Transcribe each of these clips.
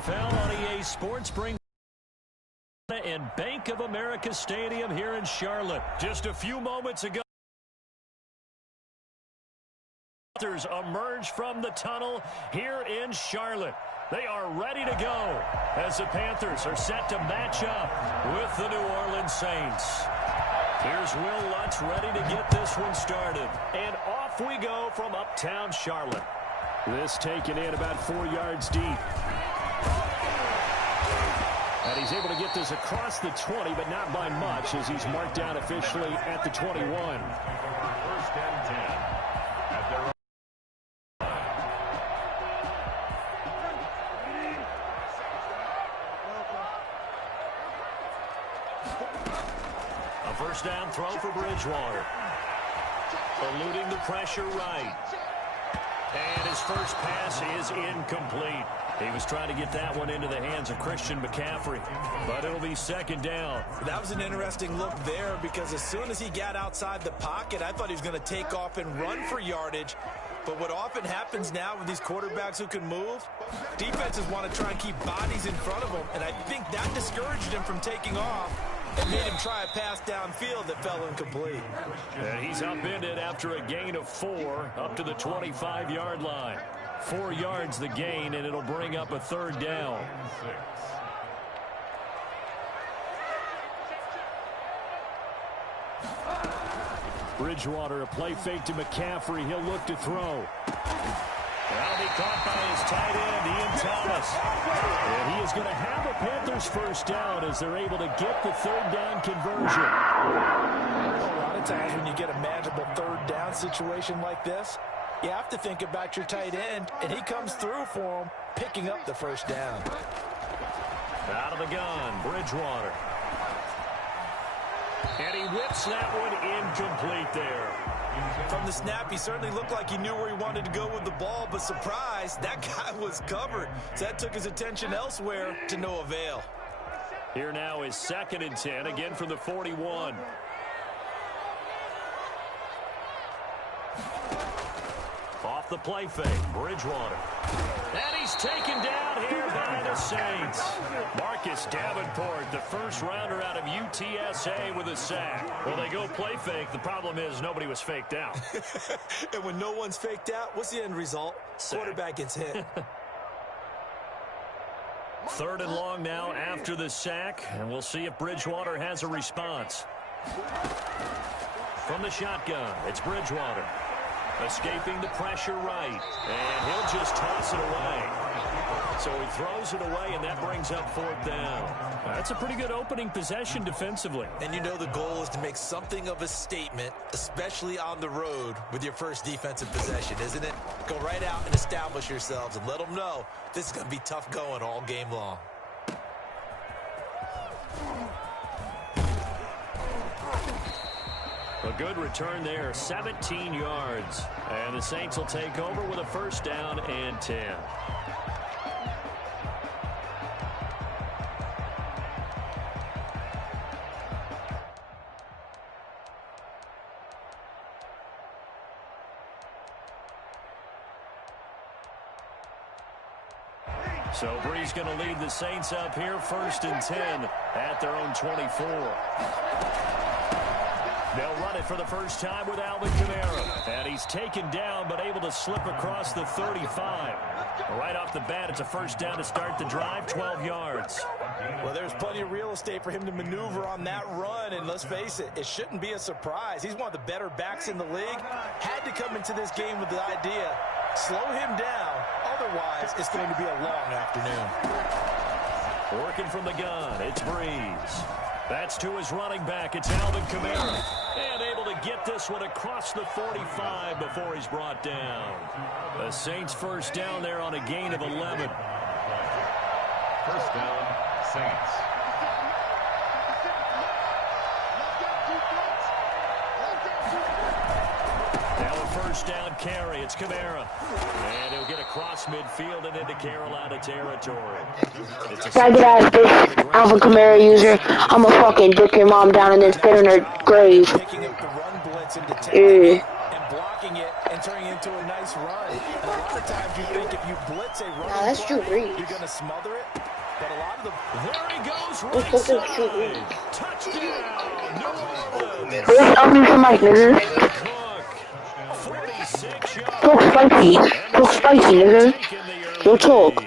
NFL on EA Sports brings in Bank of America Stadium here in Charlotte. Just a few moments ago, Panthers emerge from the tunnel here in Charlotte. They are ready to go as the Panthers are set to match up with the New Orleans Saints. Here's Will Lutz ready to get this one started. And off we go from uptown Charlotte. This taken in about 4 yards deep. And he's able to get this across the 20, but not by much, as he's marked down officially at the 21. First and 10 at their own. A first down throw for Bridgewater. Eluding the pressure right. And his first pass is incomplete. He was trying to get that one into the hands of Christian McCaffrey, but it'll be second down. That was an interesting look there, because as soon as he got outside the pocket, I thought he was going to take off and run for yardage. But what often happens now with these quarterbacks who can move, defenses want to try and keep bodies in front of them, and I think that discouraged him from taking off and made him try a pass downfield that fell incomplete. And he's upended after a gain of 4 up to the 25-yard line. 4 yards the gain, and it'll bring up a third down. Bridgewater, a play fake to McCaffrey. He'll look to throw. That'll be caught by his tight end, Ian Thomas. And he is going to have a Panthers first down as they're able to get the third down conversion. A lot of times when you get a manageable third down situation like this, you have to think about your tight end, and he comes through for him, picking up the first down. Out of the gun, Bridgewater. And he whips that one incomplete there. From the snap, he certainly looked like he knew where he wanted to go with the ball, but surprise, that guy was covered. So that took his attention elsewhere to no avail. Here now is 2nd and 10, again from the 41. Off the play fake, Bridgewater. And he's taken down here by the Saints. Marcus Davenport, the first rounder out of UTSA, with a sack. Well, they go play fake. The problem is nobody was faked out. And when no one's faked out, what's the end result? Sack. Quarterback gets hit. 3rd and long now after the sack, and we'll see if Bridgewater has a response. From the shotgun, it's Bridgewater. Escaping the pressure right, and he'll just toss it away. So he throws it away, and that brings up 4th down. That's a pretty good opening possession defensively. And you know the goal is to make something of a statement, especially on the road with your first defensive possession, isn't it? Go right out and establish yourselves and let them know this is going to be tough going all game long. A good return there, 17 yards. And the Saints will take over with a first down and 10. So Bree's going to lead the Saints up here, 1st and 10 at their own 24. They'll run it for the first time with Alvin Kamara. And he's taken down, but able to slip across the 35. Right off the bat, it's a first down to start the drive, 12 yards. Well, there's plenty of real estate for him to maneuver on that run, and let's face it, it shouldn't be a surprise. He's one of the better backs in the league. Had to come into this game with the idea, slow him down, otherwise it's going to be a long afternoon. Working from the gun, it's Breeze. That's to his running back, it's Alvin Kamara. And able to get this one across the 45 before he's brought down. The Saints first down there on a gain of 11. First down, Saints. Now a first down carry. It's Kamara. And he'll get across midfield and into Carolina territory. Gotta get out of this Alvin Kamara user. I'm gonna fucking dick your mom down and then spit in her grave. Picking up the run blitz into and blocking it and turning it into a nice run. And a lot of times you think if you blitz say running Nah, that's Drew Brees. you're going to smother it. But a lot of the... There he goes, Let's right look at Drew side. Brees. Touchdown, New Orleans. Where's Elvin Mike, nigga? Cook, 46 yards. Talk spicy. Talk spicy, nigga. Yo, talk.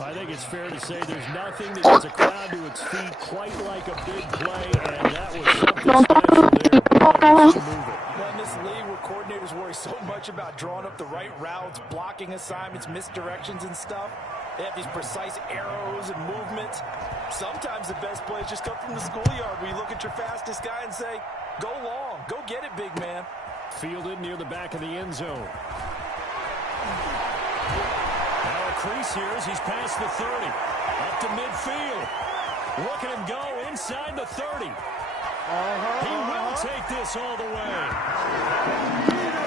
I think it's fair to say there's nothing that gets a crowd to its feet quite like a big play, and that was something special there. Well, in this league where coordinators worry so much about drawing up the right routes, blocking assignments, misdirections and stuff, they have these precise arrows and movements. Sometimes the best plays just come from the schoolyard where you look at your fastest guy and say, go long, go get it, big man. Fielded near the back of the end zone. Now a crease here as he's past the 30. Up to midfield. Look at him go inside the 30. He will take this all the way.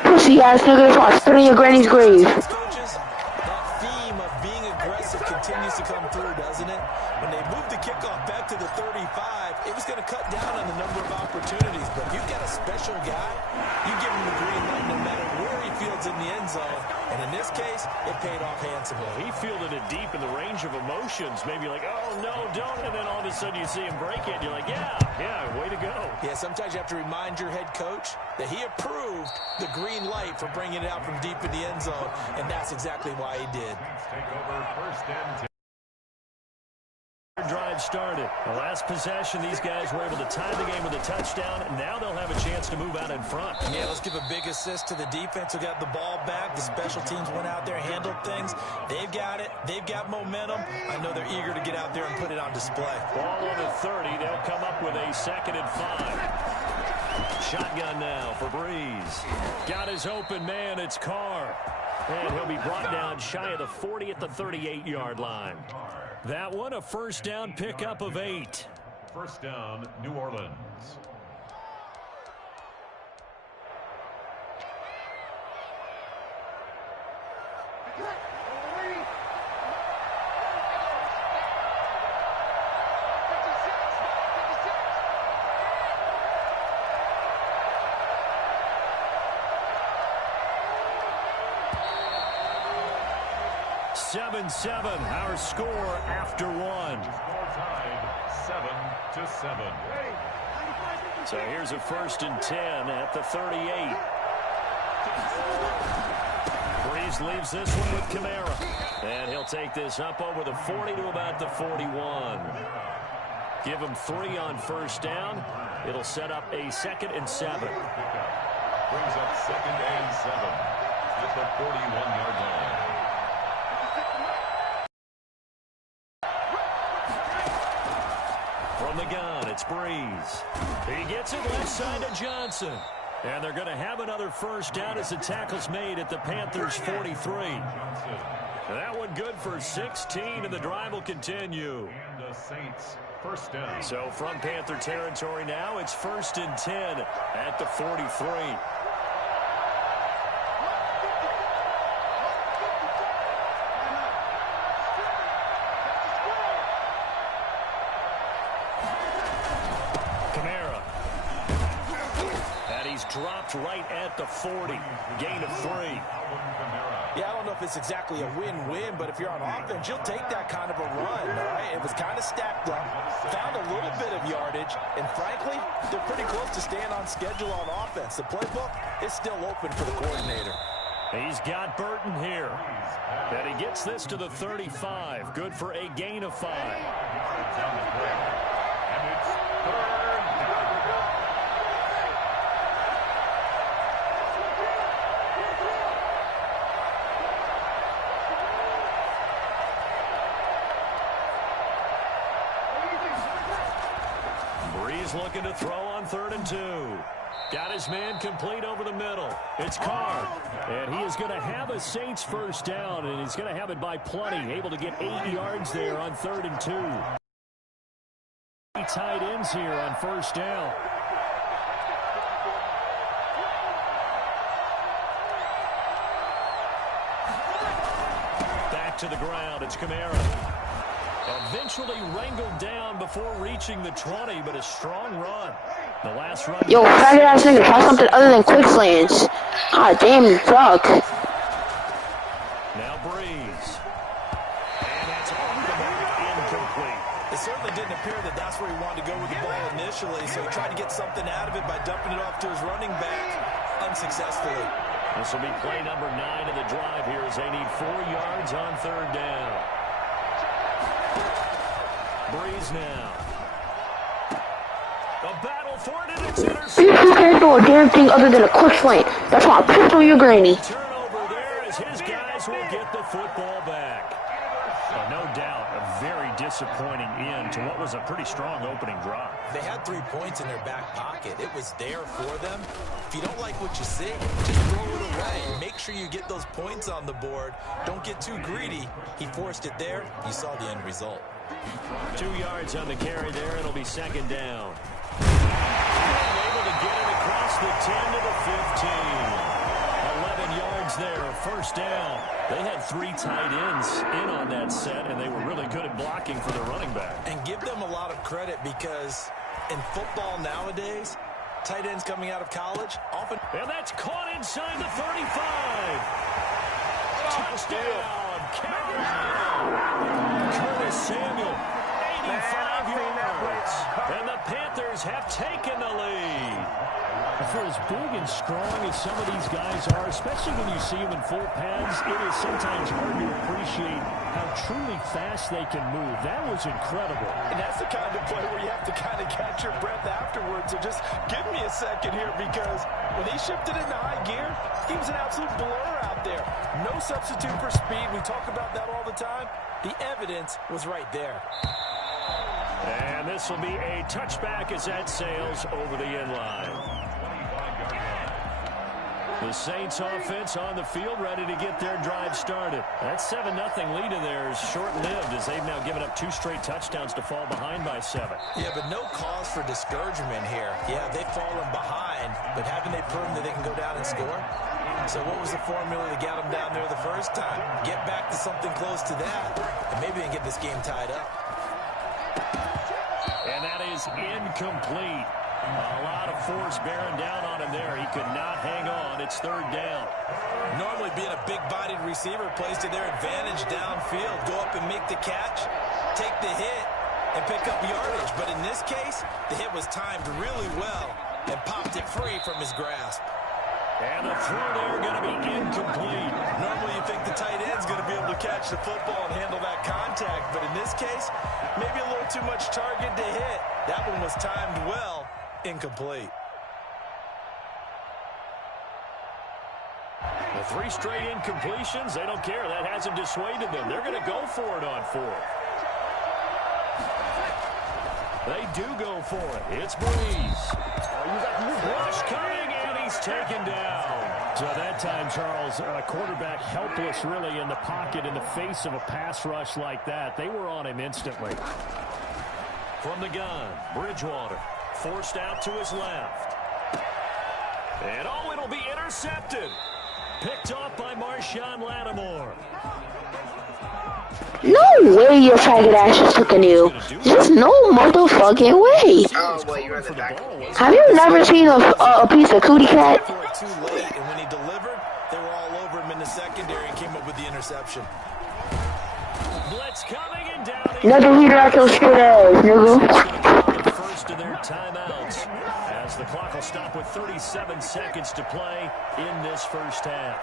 Pussy ass nigga, I spit in your granny's grave. Coaches, that theme of being aggressive continues to come through, doesn't it? When they moved the kickoff back to the 35, it was going to cut down on the number of opportunities. But if you've got a special guy, you give him the green light no matter where he fields in the end zone. And in this case, it paid off handsomely. He fielded it deep in the range of emotions. Maybe like, oh, no, don't. And then all of a sudden you see him break it. And you're like, yeah, way to go. Yeah, sometimes you have to remind your head coach that he approved the green light for bringing it out from deep in the end zone. And that's exactly why he did. Take over first and 10. Drive started. The last possession, these guys were able to tie the game with a touchdown, and now they'll have a chance to move out in front. Yeah, let's give a big assist to the defense who got the ball back. The special teams went out there, handled things. They've got it. They've got momentum. I know they're eager to get out there and put it on display. Ball on the 30. They'll come up with a 2nd and 5. Shotgun now for Breeze. Got his open man. It's Carr. And he'll be brought down shy of the 40 at the 38-yard line. That one, a first down pickup of 8. First down, New Orleans. Our score after 1. Score tied 7-7. So here's a 1st and 10 at the 38. Breeze leaves this one with Kamara. And he'll take this up over the 40 to about the 41. Give him 3 on first down. It'll set up a 2nd and 7. Brings up 2nd and 7 at the 41-yard line. From the gun, it's Breeze. He gets it left side to Johnson. And they're going to have another first down as the tackle's made at the Panthers' 43. That one good for 16, and the drive will continue. And the Saints first down. So from Panther territory now, it's 1st and 10 at the 43. Dropped right at the 40. Gain of 3. Yeah, I don't know if it's exactly a win-win, but if you're on offense, you'll take that kind of a run, all right? It was kind of stacked up, found a little bit of yardage, and frankly, they're pretty close to staying on schedule on offense. The playbook is still open for the coordinator. He's got Burton here. And he gets this to the 35. Good for a gain of 5. And it's 3rd down. Looking to throw on 3rd and 2. Got his man complete over the middle. It's Carr. And he is going to have a Saints first down, and he's going to have it by plenty. Able to get 8 yards there on 3rd and 2. Tight ends here on first down. Back to the ground. It's Kamara. Eventually wrangled down before reaching the 20, but a strong run. The last run. Yo, faggot ass nigga, try something other than quick slants. Ah, damn, you suck. Now Breeze. didn't appear that that's where he wanted to go with the ball initially, so he tried to get something out of it by dumping it off to his running back unsuccessfully. This will be play number 9 of the drive here as they need 4 yards on 3rd down. Breeze now. A battle for it, and it's intercepted. You can't do a damn thing other than a quick slant. That's why I pistol your granny. Turnover there as his guys will get the football back. No doubt, a very disappointing end to what was a pretty strong opening drive. They had 3 points in their back pocket. It was there for them. If you don't like what you see, just throw it away. Make sure you get those points on the board. Don't get too greedy. He forced it there. You saw the end result. 2 yards on the carry there. It'll be 2nd down. Able to get it across the 10 to the 15. 11 yards there, 1st down. They had 3 tight ends in on that set, and they were really good at blocking for their running back. And give them a lot of credit because in football nowadays, tight ends coming out of college often... And that's caught inside the 35. Touchdown, Carolina. Curtis Samuel, 85 yards. And the Panthers have taken the lead. For as big and strong as some of these guys are, especially when you see them in full pads, it is sometimes hard to appreciate how truly fast they can move. That was incredible. And that's the kind of play where you have to kind of catch your breath afterwards. So just give me a second here, because when he shifted into high gear, he was an absolute blur out there. No substitute for speed. We talk about that all the time. The evidence was right there. And this will be a touchback as that sails over the end line. The Saints offense on the field, ready to get their drive started. That 7-0 lead of theirs short-lived as they've now given up 2 straight touchdowns to fall behind by 7. Yeah, but no cause for discouragement here. Yeah, they've fallen behind, but haven't they proven that they can go down and score? So what was the formula that got them down there the first time? Get back to something close to that, and maybe they can get this game tied up. And that is incomplete. A lot of force bearing down on him there. He could not hang on. It's 3rd down. Normally being a big-bodied receiver plays to their advantage downfield. Go up and make the catch, take the hit, and pick up yardage. But in this case, the hit was timed really well and popped it free from his grasp. And the throw there going to be incomplete. Normally you think the tight end's going to be able to catch the football and handle that contact. But in this case, maybe a little too much target to hit. That one was timed well. Incomplete. The 3 straight incompletions, they don't care. That hasn't dissuaded them. They're going to go for it on 4th. They do go for it. It's Breeze. Rush coming, and he's taken down. So that time, Charles, quarterback helpless really in the pocket in the face of a pass rush like that. They were on him instantly. From the gun, Bridgewater. Forced out to his left. And it'll be intercepted. Picked off by Marshawn Lattimore. No way your faggot ass just took a knee. There's no motherfucking way. Oh, wait, you're in the back. Have you never seen a piece of cootie cat? Too late, and when he delivered, they were all over him in the secondary and came up with the interception. Blitz coming and down. Another leader out your shit ass, nigga. First of their timeouts as the clock will stop with 37 seconds to play in this first half.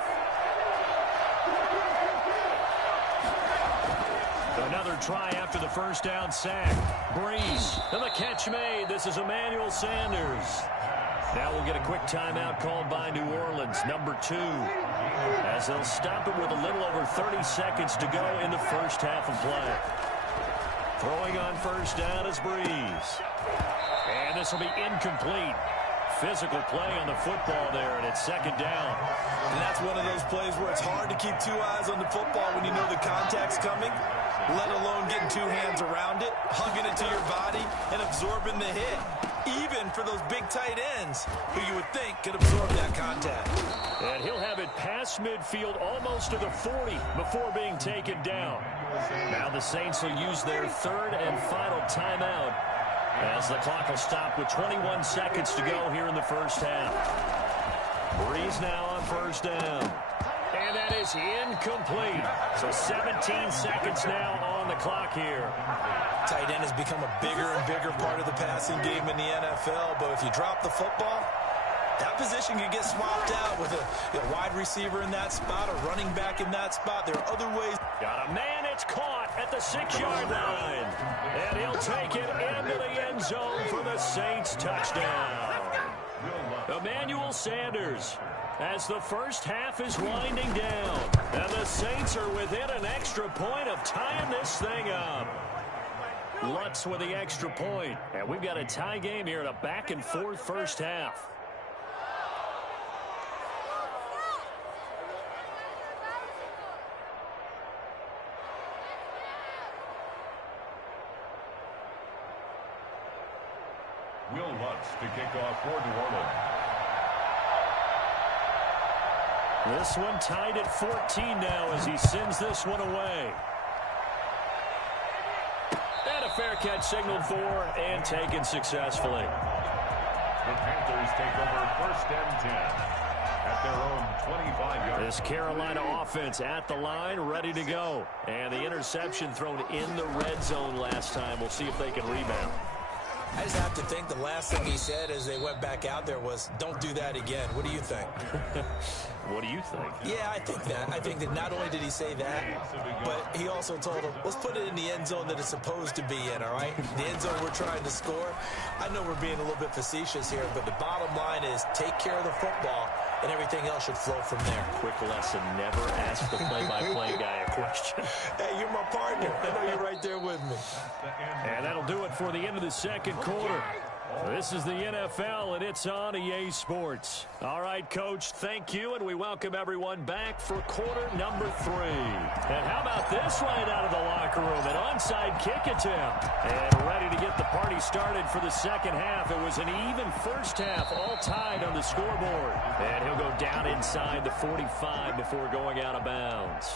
Another try after the first down sack. Breeze, and the catch made. This is Emmanuel Sanders. Now we'll get a quick timeout called by New Orleans, number 2. As they'll stop it with a little over 30 seconds to go in the first half of play. Throwing on first down is Breeze. And this will be incomplete. Physical play on the football there, and it's 2nd down. And that's one of those plays where it's hard to keep 2 eyes on the football when you know the contact's coming, let alone getting 2 hands around it, hugging it to your body, and absorbing the hit. Even for those big tight ends who you would think could absorb that contact. And he'll have it past midfield almost to the 40 before being taken down. Now the Saints will use their 3rd and final timeout as the clock will stop with 21 seconds to go here in the first half. Breeze now on first down. And that is incomplete. So 17 seconds now on the clock here. Tight end has become a bigger and bigger part of the passing game in the NFL, but if you drop the football, that position can get swapped out with a wide receiver in that spot, a running back in that spot. There are other ways. Got a man, it's caught at the 6-yard line. And he'll take it into the end zone for the Saints touchdown. Emmanuel Sanders, as the first half is winding down. And the Saints are within an extra point of tying this thing up. Lutz with the extra point. And we've got a tie game here in a back-and-forth first half. Will Lutz to kick off for New Orleans. This one tied at 14 now as he sends this one away. And a fair catch signaled for and taken successfully. The Panthers take over first and 10 at their own 25-yard. This Carolina offense at the line, ready to go. And the interception thrown in the red zone last time. We'll see if they can rebound. I just have to think the last thing he said as they went back out there was, don't do that again. What do you think? What do you think? Yeah, I think that. I think that not only did he say that, but he also told him, let's put it in the end zone that it's supposed to be in, all right? The end zone we're trying to score. I know we're being a little bit facetious here, but the bottom line is take care of the football, and everything else should flow from there. Quick lesson, never ask the play-by-play guy a question. Hey, you're my partner. I know you're right there with me. And that'll do it for the end of the second quarter. This is the NFL, and it's on EA Sports. All right, Coach, thank you, and we welcome everyone back for quarter number 3. And how about this right out of the locker room? An onside kick attempt. And ready to get the party started for the second half. It was an even first half, all tied on the scoreboard. And he'll go down inside the 45 before going out of bounds.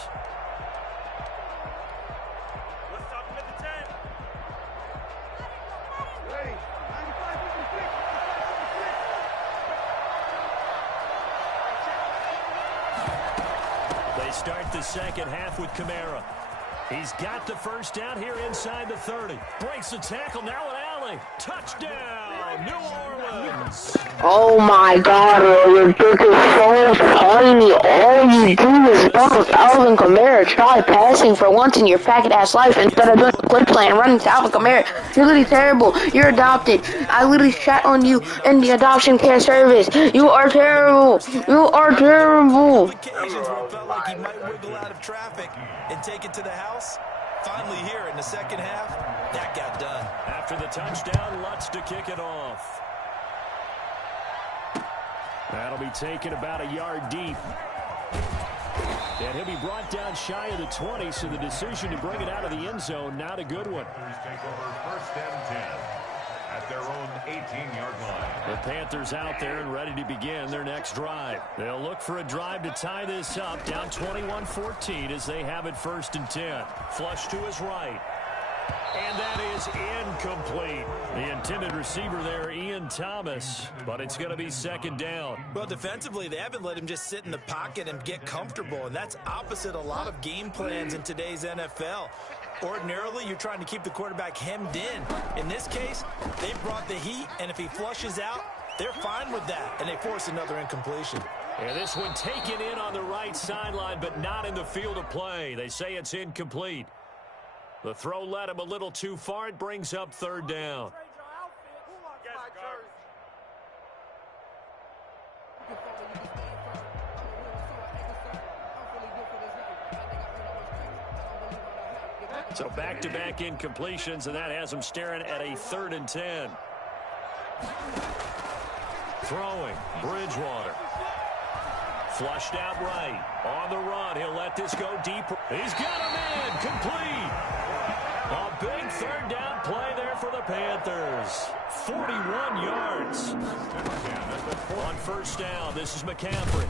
Start the second half with Kamara. He's got the first down here inside the 30. Breaks the tackle, now an alley. Touchdown, New Orleans. Oh my God, your dick is so tiny. All you do is bounce Alvin Kamara. Try passing for once in your faggot ass life instead of doing the quick play and running to Alvin Kamara. You're literally terrible. You're adopted. I literally chat on you in the adoption care service. You are terrible. You are terrible. Occasions where it felt like he might wiggle out of traffic and take it to the house. Finally here in the second half, that got done. After the touchdown, Lutz to kick it off. That'll be taken about a yard deep. And he'll be brought down shy of the 20, so the decision to bring it out of the end zone, not a good one. Take over first and 10 at their own 18-yard line. The Panthers out there and ready to begin their next drive. They'll look for a drive to tie this up, down 21-14 as they have it first and 10. Flush to his right. And that is incomplete. The intended receiver there, Ian Thomas, but it's going to be second down. Well, defensively, they haven't let him just sit in the pocket and get comfortable, and that's opposite a lot of game plans in today's NFL. Ordinarily, you're trying to keep the quarterback hemmed in. In this case, they brought the heat, and if he flushes out, they're fine with that, and they force another incompletion. And this one taken in on the right sideline, but not in the field of play. They say it's incomplete. The throw led him a little too far. It brings up third down. So back-to-back incompletions, and that has him staring at a 3rd and 10. Throwing, Bridgewater. Flushed out right. On the run, he'll let this go deeper. He's got a man, complete. A big 3rd down play there for the Panthers. 41 yards. On first down, this is McCaffrey.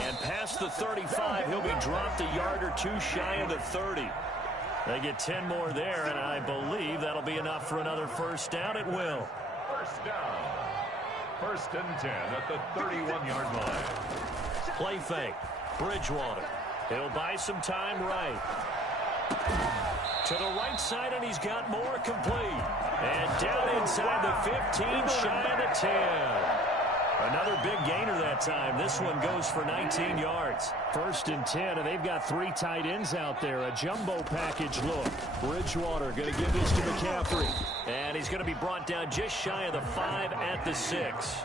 And past the 35, he'll be dropped a yard or two shy of the 30. They get 10 more there, and I believe that'll be enough for another first down. It will. First down. First and 10 at the 31-yard line. Play fake. Bridgewater. He'll buy some time right. To the right side, and he's got more complete. And down inside the 15, shy of the 10. Another big gainer that time. This one goes for 19 yards. 1st and 10, and they've got 3 tight ends out there. A jumbo package look. Bridgewater going to give this to McCaffrey. And he's going to be brought down just shy of the 5 at the 6.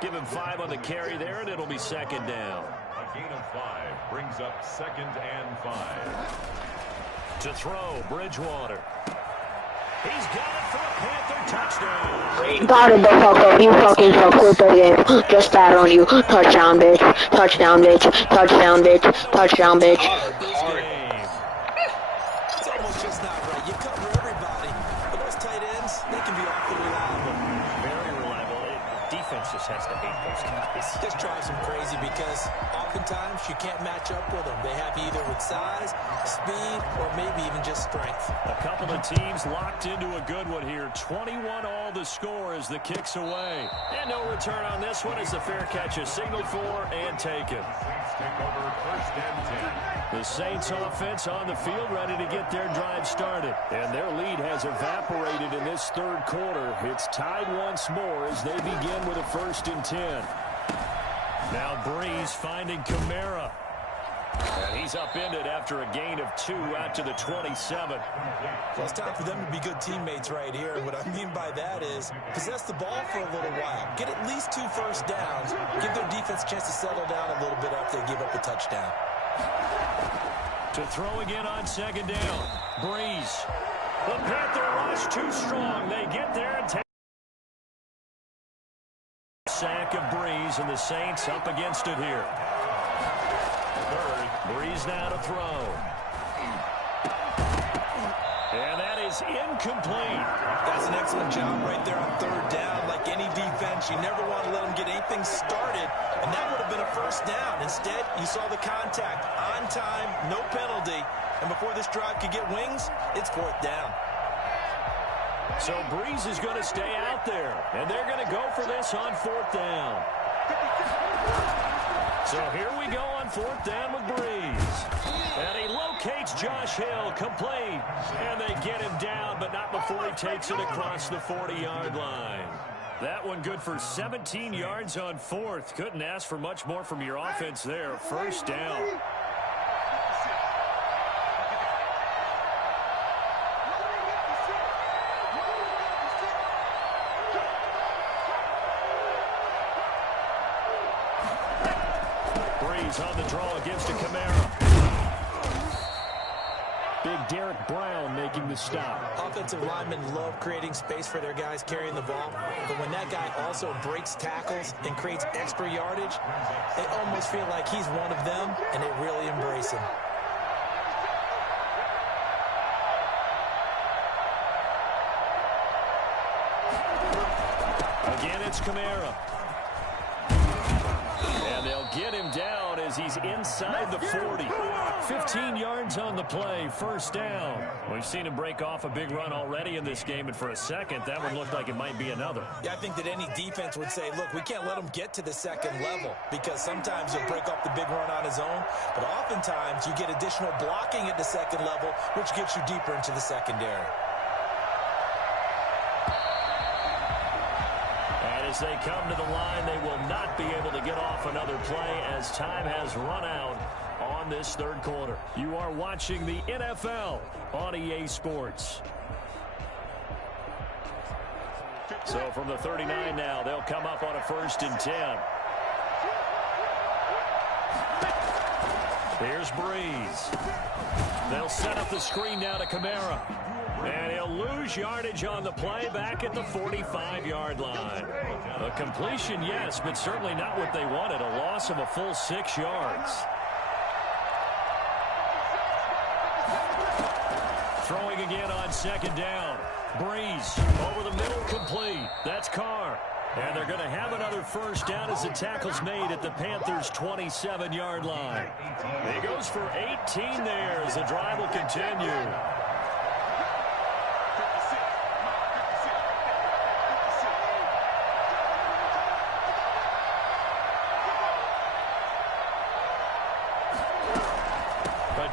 Give him 5 on the carry there, and it'll be 2nd down. A gain of 5 brings up 2nd and 5. To throw, Bridgewater. He's got it for a Panther touchdown. Got it the fuck up. You fucking suck. Quit the game. Just bad on you. Touchdown, bitch. Touchdown, bitch. Touchdown, bitch. Touchdown, bitch. This game. It's almost just not right. You cover everybody, but those tight ends, they can be awfully reliable. Very reliable. Defense just has to hate those guys. Just drives them crazy because oftentimes you can't match up with them. They have you either with size, speed, or maybe even just strength. A couple of teams locked into a good one here. 21 all the score as the kick's away. And no return on this one as the fair catch is signaled for and taken. Saints take over 1st and 10. The Saints offense on the field ready to get their drive started. And their lead has evaporated in this 3rd quarter. It's tied once more as they begin with a 1st and 10. Now Breeze finding Kamara. And he's upended after a gain of 2 out to the 27. Well, it's time for them to be good teammates right here. And what I mean by that is possess the ball for a little while. Get at least 2 first downs. Give their defense a chance to settle down a little bit after they give up a touchdown. To throw again on 2nd down. Breeze. The Panther rush too strong. They get there and take sack of Breeze, and the Saints up against it here. Breeze now to throw. And that is incomplete. That's an excellent job right there on 3rd down. Like any defense, you never want to let them get anything started, and that would have been a 1st down. Instead, you saw the contact on time, no penalty, and before this drive could get wings, it's 4th down. So Breeze is going to stay out there, and they're going to go for this on 4th down. So here we go on 4th down with Breeze. And he locates Josh Hill, complete. And they get him down, but not before he takes it across the 40-yard line. That one good for 17 yards on 4th. Couldn't ask for much more from your offense there. 1st down. On the draw, gives to Kamara. Big Derek Brown making the stop. Offensive linemen love creating space for their guys carrying the ball, but when that guy also breaks tackles and creates extra yardage, they almost feel like he's one of them, and they really embrace him. Again, it's Kamara. And they'll get him down as he's inside the 40. 15 yards on the play, 1st down. We've seen him break off a big run already in this game, and for a second, that one looked like it might be another. Yeah, I think that any defense would say, look, we can't let him get to the 2nd level, because sometimes he'll break off the big run on his own, but oftentimes you get additional blocking at the 2nd level, which gets you deeper into the secondary. As they come to the line, they will not be able to get off another play as time has run out on this 3rd quarter. You are watching the NFL on EA Sports. So from the 39 now, they'll come up on a 1st and 10. Here's Breeze. They'll set up the screen now to Kamara. And he'll lose yardage on the play back at the 45-yard line. A completion, yes, but certainly not what they wanted. A loss of a full 6 yards. Throwing again on 2nd down. Breeze over the middle, complete. That's Carr. And they're going to have another 1st down as the tackle's made at the Panthers' 27-yard line. He goes for 18 there as the drive will continue.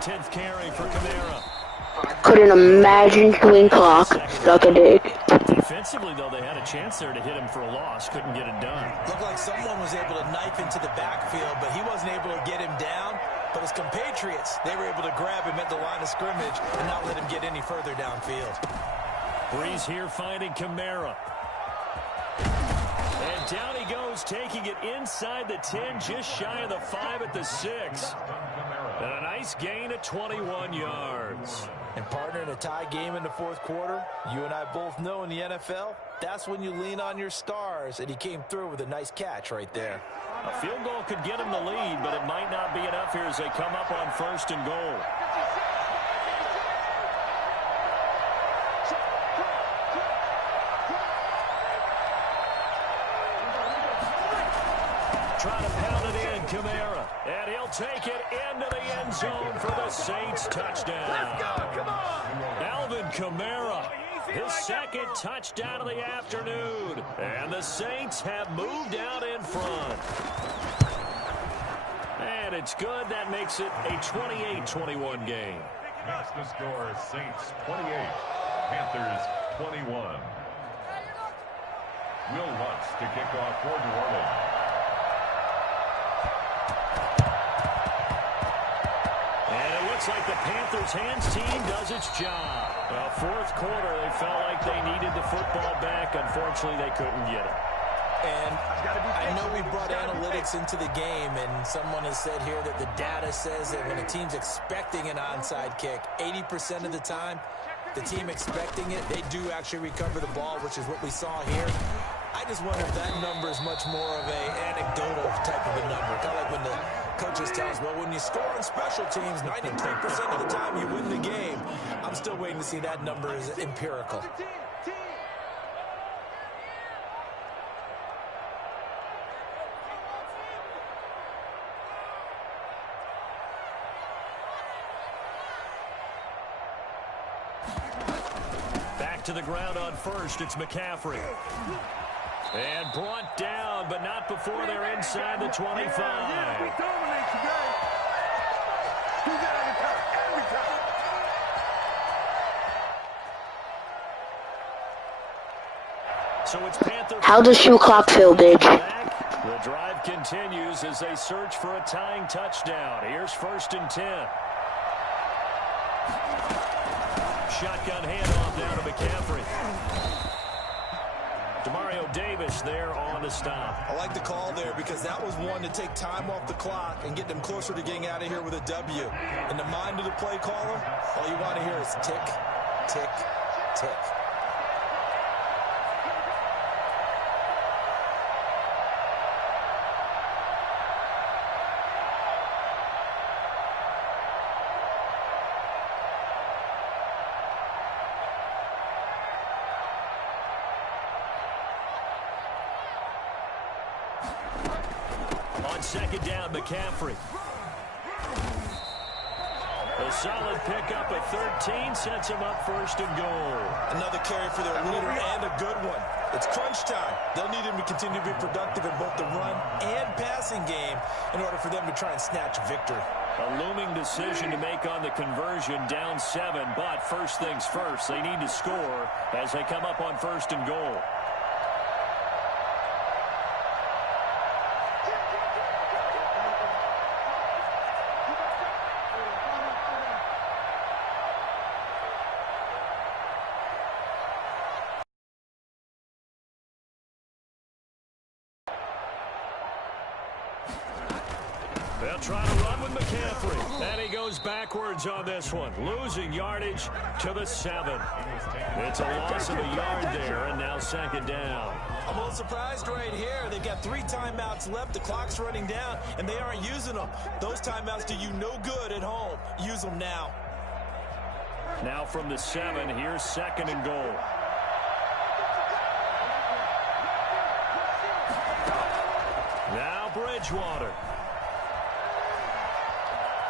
10th carry for Kamara. Couldn't imagine chewing clock. Suck a dick. Defensively, though, they had a chance there to hit him for a loss. Couldn't get it done. Looked like someone was able to knife into the backfield, but he wasn't able to get him down. But his compatriots, they were able to grab him at the line of scrimmage and not let him get any further downfield. Breeze here finding Kamara. And down he goes, taking it inside the 10, just shy of the 5 at the 6. And a nice gain of 21 yards. And partner, in a tie game in the fourth quarter, you and I both know in the NFL, that's when you lean on your stars, and he came through with a nice catch right there. A field goal could get him the lead, but it might not be enough here as they come up on 1st and goal. Trying to pound it in, Kamara. And he'll take it into the end zone for the Saints touchdown. Let's go, come on! Alvin Kamara, his second touchdown of the afternoon. And the Saints have moved out in front. And it's good. That makes it a 28-21 game. Makes the score Saints 28, Panthers 21. Will Lutz to kick off for New Orleans. Looks like the Panthers' hands team does its job. Well, fourth quarter, they felt like they needed the football back. Unfortunately, they couldn't get it. And I know we brought analytics into the game, and someone has said here that the data says that when a team's expecting an onside kick, 80% of the time, the team expecting it, they do actually recover the ball, which is what we saw here. I just wonder if that number is much more of an anecdotal type of a number. Kind of like when the coaches tell us, well, when you score on special teams, 92% of the time you win the game. I'm still waiting to see that number is empirical. Back to the ground on 1st, it's McCaffrey. And brought down, but not before they're inside the 25. So it's Panther. How does shoe clock feel, bitch? The drive continues as they search for a tying touchdown. Here's 1st and 10. Shotgun handoff down to McCaffrey. Demario Davis there on the stop. I like the call there because that was one to take time off the clock and get them closer to getting out of here with a W. In the mind of the play caller, all you want to hear is tick, tick, tick. Second down, McCaffrey. A solid pickup at 13 sets him up 1st and goal. Another carry for their leader and a good one. It's crunch time. They'll need him to continue to be productive in both the run and passing game in order for them to try and snatch victory. A looming decision to make on the conversion, down 7, but first things first, they need to score as they come up on 1st and goal. They'll try to run with McCaffrey. And he goes backwards on this one. Losing yardage to the 7. It's a loss of a yard there, and now 2nd down. I'm a little surprised right here. They've got 3 timeouts left. The clock's running down, and they aren't using them. Those timeouts do you no good at home. Use them now. Now from the 7, here's 2nd and goal. Now Bridgewater.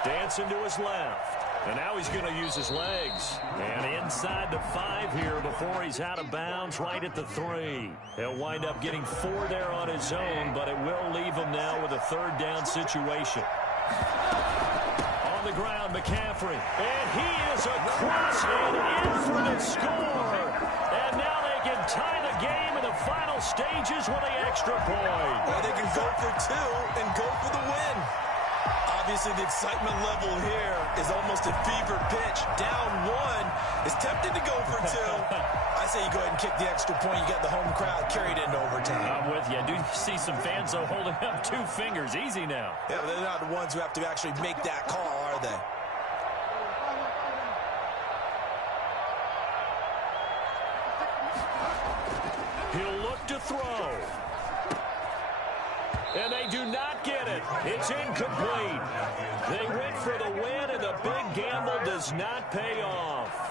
Dancing to his left. And now he's going to use his legs. And inside the 5 here before he's out of bounds, right at the 3. He'll wind up getting 4 there on his own, but it will leave him now with a 3rd down situation. On on the ground, McCaffrey. And he is across and in for the score. And now they can tie the game in the final stages with an extra point. Or they can go for two and go for the win. Obviously, the excitement level here is almost a fever pitch. Down one, is tempted to go for two. I say you go ahead and kick the extra point. You got the home crowd carried into overtime. I'm with you. I do see some fans, though, holding up 2 fingers. Easy now. Yeah, they're not the ones who have to actually make that call, are they? He'll look to throw. And they do not get it. It's incomplete. They went for the win, and the big gamble does not pay off.